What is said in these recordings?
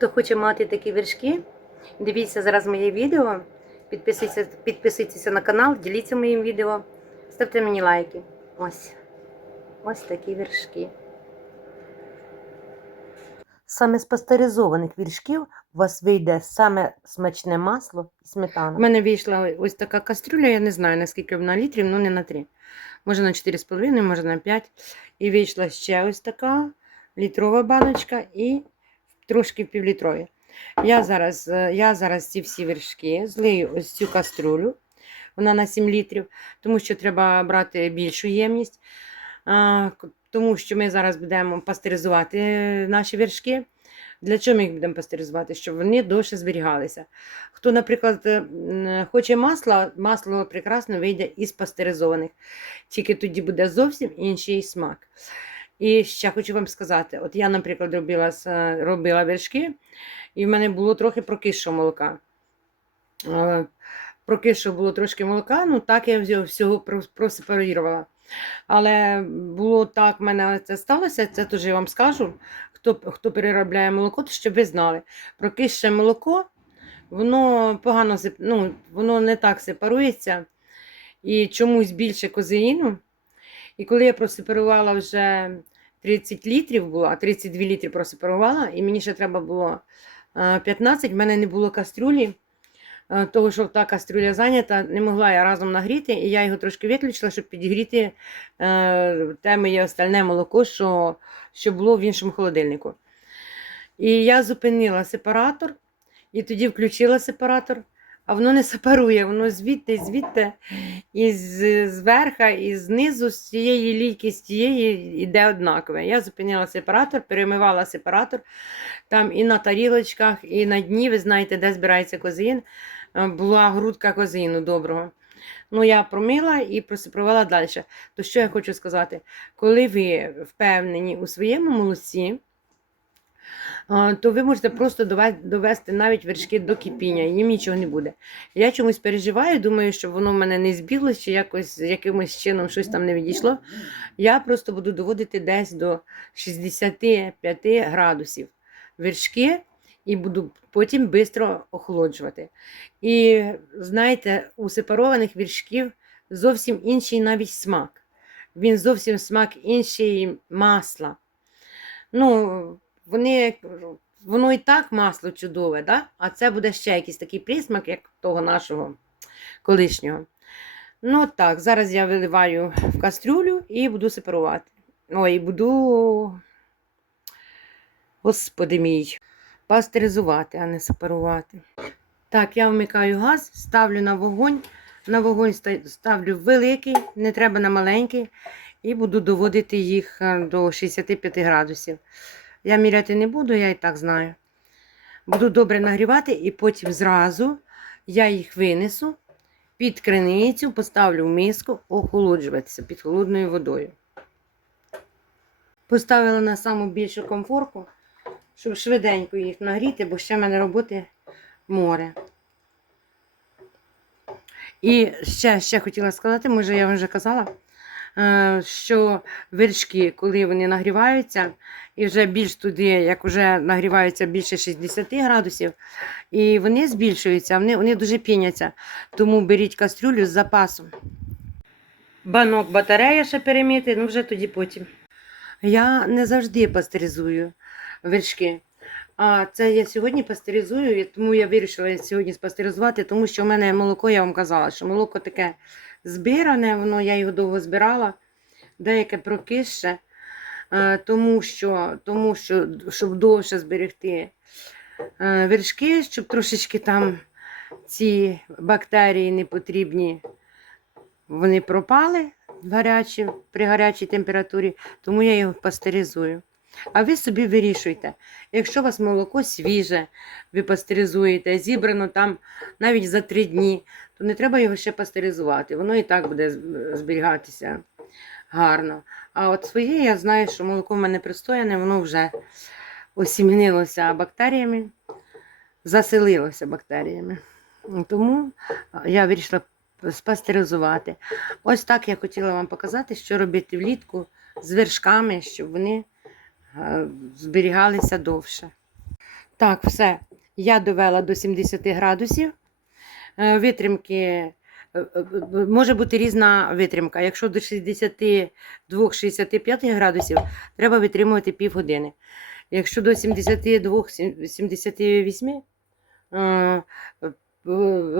Хто хоче мати такі вершки, дивіться зараз моє відео, підписуйтесь, підписуйтеся на канал, діліться моїм відео, ставте мені лайки. Ось. Ось такі вершки. Саме з пастеризованих віршків у вас вийде саме смачне масло і сметана. У мене вийшла ось така кастрюля, я не знаю наскільки вона літрів, ну не на 3. Може на 4,5, може на 5. І вийшла ще ось така літрова баночка і трошки півлітрові. Я зараз, е, я зараз ці всі вершки злию ось цю каструлю. Вона на 7 літрів, тому що треба брати більшу ємність. Тому що ми зараз будемо пастеризувати наші вершки. Для чого ми їх будемо пастеризувати? Щоб вони довше зберігалися. Хто, наприклад, е, хоче масла, масло прекрасно вийде із пастеризованих. Тільки тоді буде зовсім інший смак. І ще хочу вам сказати: от я, наприклад, робила, с- робила вершки, і в мене було трохи прокисшого молока. Е, Прокисшого було трошки молока, ну так я всього, просепарувала. Але було так, в мене це сталося, це теж я вам скажу. Хто, хто переробляє молоко, то щоб ви знали. Прокисше молоко, воно погано ну, воно не так сепарується. І чомусь більше козеїну. І коли я просепарувала вже 30 літрів було, а 32 літри просепарувала, і мені ще треба було е, 15, в мене не було кастрюлі. е, Того, що та кастрюля зайнята, не могла я разом нагріти, і я його трошки виключила, щоб підігріти е, те моє остальне молоко, що, що було в іншому холодильнику. І я зупинила сепаратор, і тоді включила сепаратор, а воно не сепарує, воно звідти, звідти, і зверха, і знизу, з цієї лійки, з тієї йде однакове. Я зупинила сепаратор, перемивала сепаратор. Там і на тарілочках, і на дні, ви знаєте, де збирається козин. е, Була грудка козину доброго. Ну, я промила і просипрувала далі. То що я хочу сказати? Коли ви впевнені у своєму молоці, то ви можете просто довести навіть вершки до кипіння, і їм нічого не буде. Я чомусь переживаю, думаю, що воно в мене не збіглось, чи якось якимось чином щось там не відійшло. Я просто буду доводити десь до 65 градусів вершки і буду потім швидко охолоджувати. І знаєте, у сепарованих вершків зовсім інший навіть смак. Він зовсім смак інший масла. Ну, вони, воно і так масло чудове, да? а це буде ще якийсь такий присмак, як того нашого колишнього. Ну так, зараз я виливаю в кастрюлю і буду сепарувати. Ой, буду, господи мій, пастеризувати, а не сепарувати. Так, я вмикаю газ, ставлю на вогонь. На вогонь ставлю великий, не треба на маленький, і буду доводити їх е, до 65 градусів. Я міряти не буду, я і так знаю. Буду добре нагрівати, і потім зразу я їх винесу під криницю, поставлю в миску охолоджуватися під холодною водою. Поставила на саму більшу комфорку, щоб швиденько їх нагріти, бо ще в мене роботи море. І ще, ще хотіла сказати, може, я вам вже казала, що вершки, коли вони нагріваються, і вже більш туди, як вже нагріваються більше 60 градусів, і вони збільшуються, вони, вони дуже піняться. Тому беріть кастрюлю з запасом. Банок батарея ще переміти, ну вже тоді потім. Я не завжди пастеризую вершки. А це я сьогодні пастеризую, тому я вирішила сьогодні спастеризувати, тому що в мене молоко, я вам казала, що молоко таке збиране, воно, я його довго збирала, деяке прокисше, е, тому що, тому що щоб довше зберегти е, вершки, щоб трошечки там ці бактерії непотрібні, вони пропали гарячі, при гарячій температурі, тому я його пастеризую. А ви собі вирішуйте. Якщо у вас молоко свіже, ви пастеризуєте, зібрано там навіть за три дні, то не треба його ще пастеризувати. Воно і так буде зберігатися гарно. А от своє я знаю, що молоко в мене пристояне, воно вже осімнилося бактеріями, заселилося бактеріями. Тому я вирішила спастеризувати. Ось так я хотіла вам показати, що робити влітку з вершками, щоб вони зберігалися довше. Так, все. Я довела до 70 градусів. Е, Витримки е, е, е, може бути різна витримка. Якщо до 62-65 градусів, треба витримувати півгодини. Якщо до 72-78 е, е,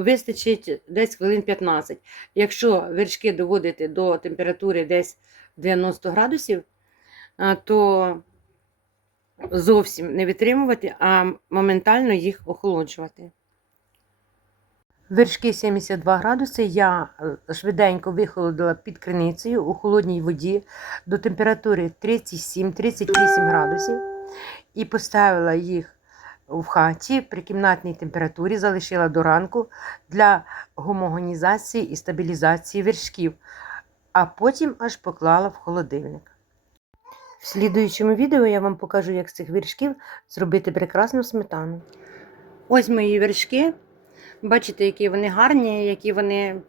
вистачить десь хвилин 15. Якщо вершки доводити до температури десь 90 градусів, е, то зовсім не витримувати, а моментально їх охолоджувати. Вершки 72 градуси я е, швиденько вихолодила під криницею у холодній воді до температури 37-38 градусів і поставила їх в хаті при кімнатній температурі, залишила до ранку для гомогенізації і стабілізації вершків, а потім аж поклала в холодильник. В слідуючому відео я вам покажу, як з цих вершків зробити прекрасну сметану. Ось мої вершки. Бачите, які вони гарні, які вони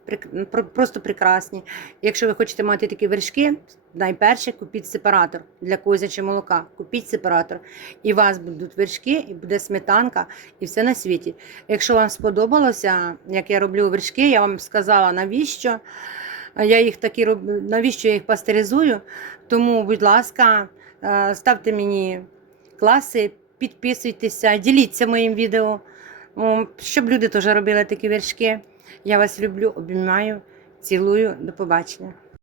просто прекрасні. Якщо ви хочете мати такі вершки, найперше купіть сепаратор для козячого молока. Купіть сепаратор. І у вас будуть вершки, і буде сметанка, і все на світі. Якщо вам сподобалося, як я роблю вершки, я вам сказала, навіщо. Я їх такі роблю, навіщо я їх пастеризую. Тому, будь ласка, е, ставте мені класи, підписуйтеся, діліться моїм відео. Щоб люди теж робили такі вершки. Я вас люблю, обіймаю, цілую, до побачення.